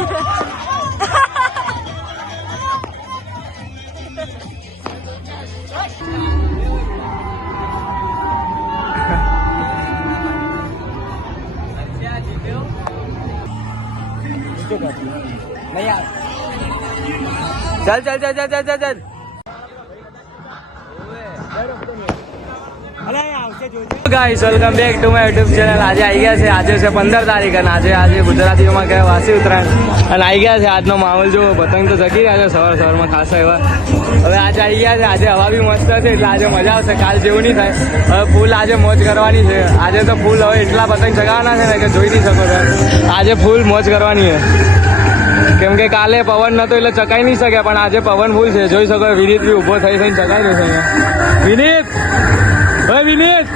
चल चल चल चल चल चल चल guys welcome back to my YouTube channel. આજે આવી ગયા છે, આજે છે 15 તારીખ અને આજે ગુજરાતીઓમાં કહે વાસી ઉત્તરાયણ અને આવી ગયા છે। આજનો માહોલ જો પતંગ તો જગી રહ્યા છે સવારમાં ખાસા એવા। હવે આજે આવી ગયા છે, આજે હવા બી મસ્ત છે એટલે આજે મજા આવશે, કાલ જેવું નહીં થાય। હવે ફૂલ આજે મોજ કરવાની છે। આજે તો ફૂલ હવે એટલા પતંગ ચગાવવાના છે ને કે જોઈ નહીં શકો છો। આજે ફૂલ મોજ કરવાની છે કેમ કે કાલે પવન નતો એટલે ચકાઈ નહીં શકે, પણ આજે પવન ફૂલ છે। જોઈ શકો વિનીત બી ઊભો થઈને ચકાઈ રહ્યો છે અહીંયા। વિનીત, ભાઈ વિનીત,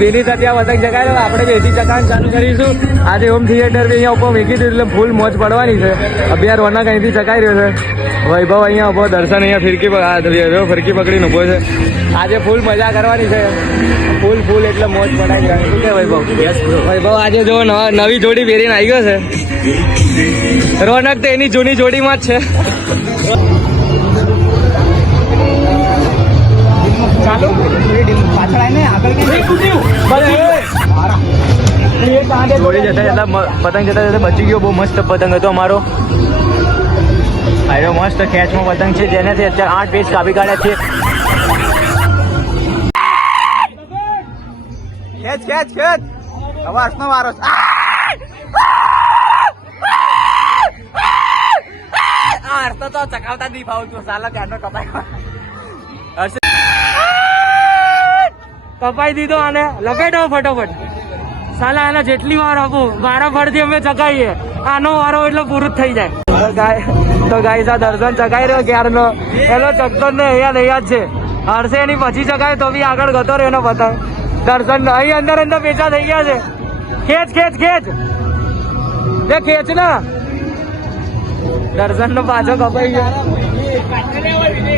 વિનીત અત્યારે પતંગ ચગાવી રહ્યો, આપણે બેથી ચકાવવાનું ચાલુ કરીશું। આજે હોમ થિયેટર બી અહીંયા ઉપર મૂકી દીધું એટલે ફૂલ મોજ પડવાની છે। અભ્યાર રોનક અહીંથી ચકાઈ રહ્યો છે, વૈભવ અહીંયા ઉભો, દર્શન અહીંયા ફિરકી પકડીને ઉભો છે। આજે ફૂલ મજા કરવાની છે, ફૂલ ફૂલ એટલે મોજ પડાવી રહ્યા। શું કે વૈભવ? વૈભવ આજે જો નવી જોડી પહેરીને આવી ગયો છે। રોનક તો એની જૂની જોડીમાં જ છે। જોડી જતા પતંગ જતા બચી ગયો, બહુ મસ્ત પતંગ હતો અમારો। આયો મસ્ત ખેંચમાં પતંગ છે, જેનાથી અત્યારે 8 પેજ કાપી કાઢ્યા છે। ખેંચ ખેંચ ખેંચ, અવાજનો વારો છે। હર્ષ તો ચકાવતા નહીં ફાવતું, સાલા ત્યારનો કપાઈ દીધો આને, લગાડો ફટોફટ। સાલા આને જેટલી વાર આપું મારા ફળથી અમે ચકાઈએ, આનો વારો એટલે પૂરું જ થઈ જાય। તો ગાઈસ આ દર્શન ચકાઈ રહ્યો ક્યારનો, એનો ચકતો ને અહીંયા જ છે। હર્ષે એની પછી ચકાય તો બી આગળ ગતો રહ્યો એનો પતંગ। દર્શન અહીં અંદર પેચા થઈ ગયા છે। ખેંચ ખેંચ ખેંચ, બે ખેંચ ના। દર્શન નો પાછો કપાઈ ગયો,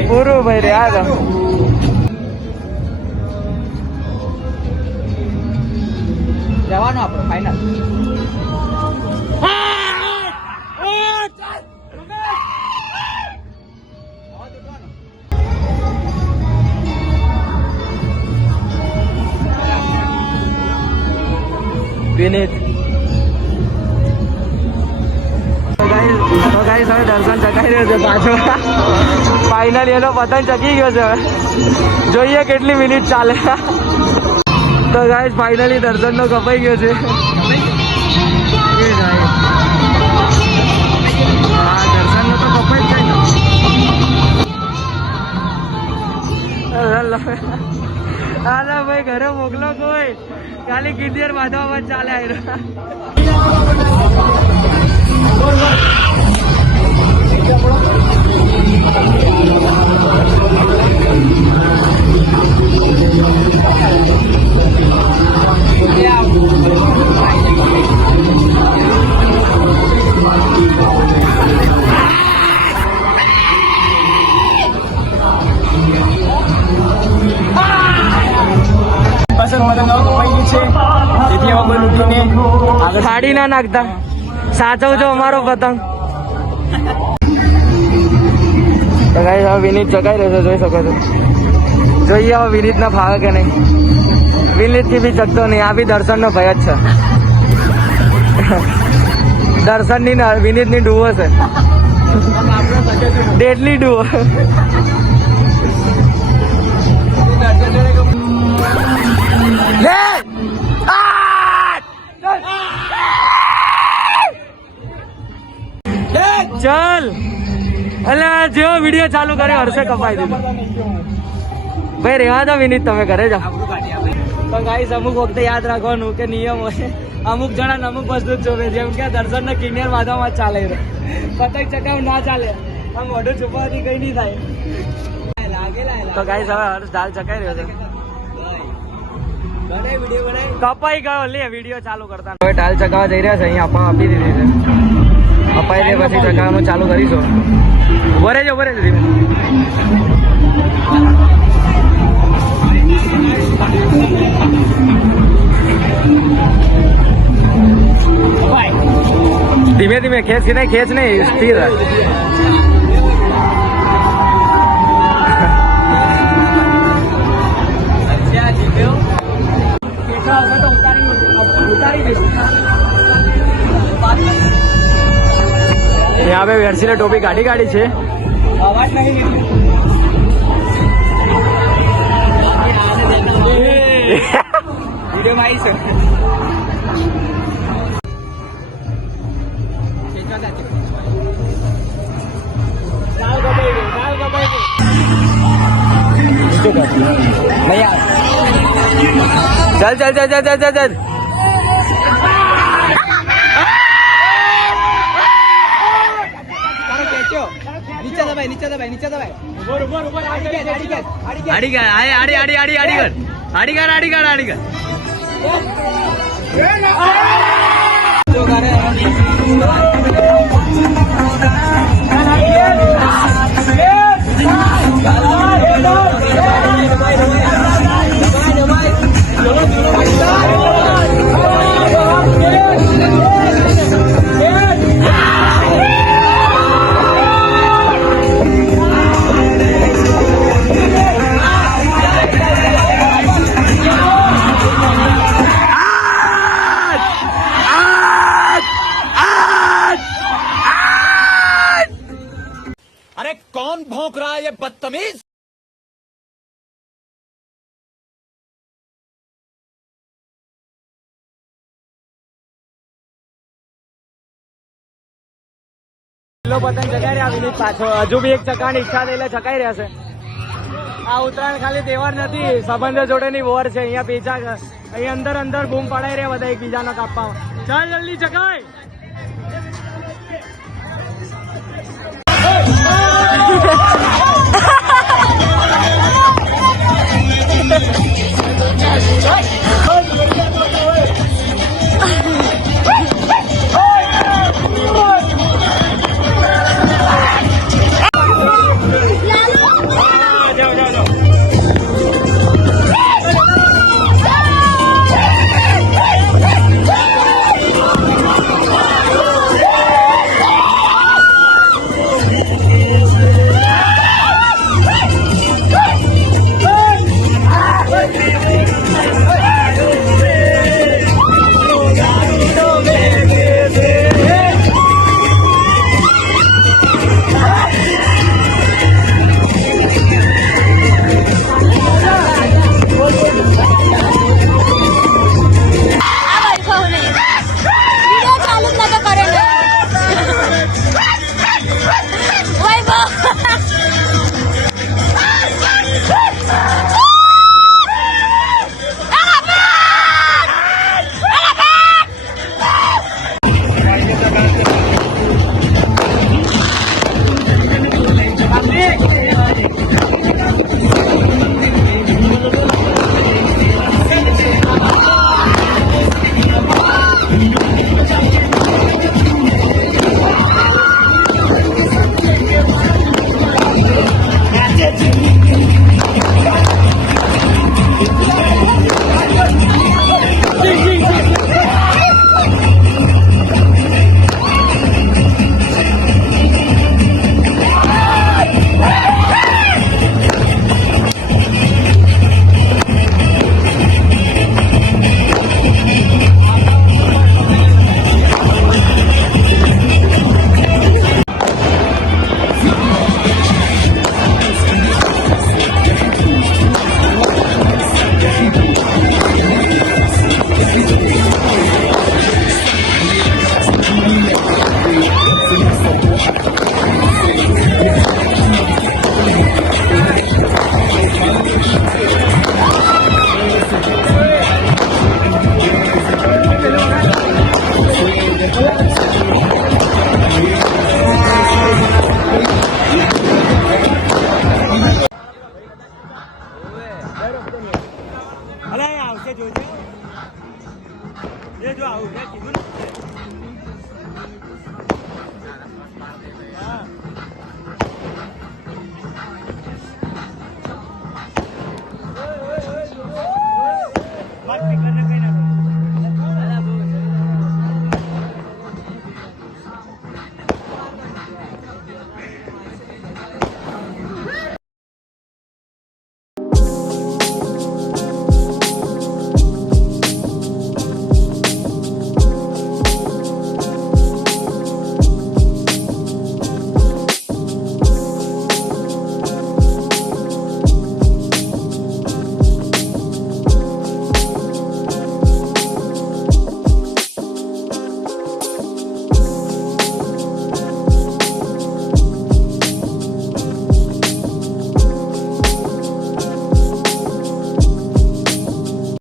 પૂરું ભાઈ રે આ જવાનું આપણે ફાઈનલ। વિનીત તો ગાઈસ હવે દર્શન ચકાઈ રહ્યો છે પાછો, ફાઈનલ એનો પતંગ ચકી ગયો છે। જોઈએ કેટલી મિનિટ ચાલે। તો ગાઈસ ફાઇનલી દર્શન નો કપાઈ ગયો છે। હા દર્શન નો તો કપાઈ જ જાય। હા ભાઈ ઘરે મોકલો કોઈ, ખાલી ગિરદિયર બાંધવામાં ચાલે આવ્યો। થાળી ના નાખતા, સાચવજો અમારો પતંગ। તો ગાઈસ હવે વિનીત ચકાઈ રહ્યો છે, જોઈ શકો છો। જોઈએ હવે વિનીત ના ફાવે કે નહીં। વિનીત થી બી ચકતો નહીં, આ બી દર્શન નો ભય જ છે। દર્શન ની વિનીત ની ડુઓ છે, ડેડલી ડુઓ। ચલ અલા જેવો વિડીયો ચાલુ કર્યો હર્ષે કપાઈ દીધું। ભાઈ રેવા દો વિનીત, તમે ઘરે જાઓ। તો ગાઈસ અમુક વખતે યાદ રાખવાનું કે નિયમ હોય, અમુક જણા અમુક વસ્તુ જ જોવે, જેમ કે દર્શન ને કિનિયર બાંધવામાં ચાલે, પતંગ ચકાવ ના ચાલે, આ મોઢું છુપાવવાથી કઈ નહીં થાય। તો ગાઈસ હવે હર્ષ દાલ ચકાઈ રહ્યો છે, કપાઈ ગયો। લે વિડીયો ચાલુ કરતા હવે ટાલ ચકાવવા જઈ રહ્યા છે, અહીંયા આપવા આપી દીધી છે। અપાઈ દે પછી ચકાવવાનું ચાલુ કરીશું। ઉભો રહેજો ધીમે। में खेच नहीं स्थिर यहाँ पे वेरसीले टोपी काढ़ी છે अवाज नहीं वीडियो में आई सर चल चल चल चल चल चल चल नीचे दबाई अरे कौन भौंक रहा है ये बदतमीज। પતંગ ચગાઈ રહ્યા વિનીત પાછો હજુ બી એક ચકાની ઈચ્છા થઈને ચકાઈ રહ્યા છે આ ઉત્તરાયણ ખાલી તહેવાર નથી સંબંધો જોડેની વોર છે અહીંયા પેચા અહીંયા અંદર બૂમ પડાઈ રહ્યા બધા એકબીજાનો કાપવા ચાલ જલ્દી ચકાય જો આવું કીધું ને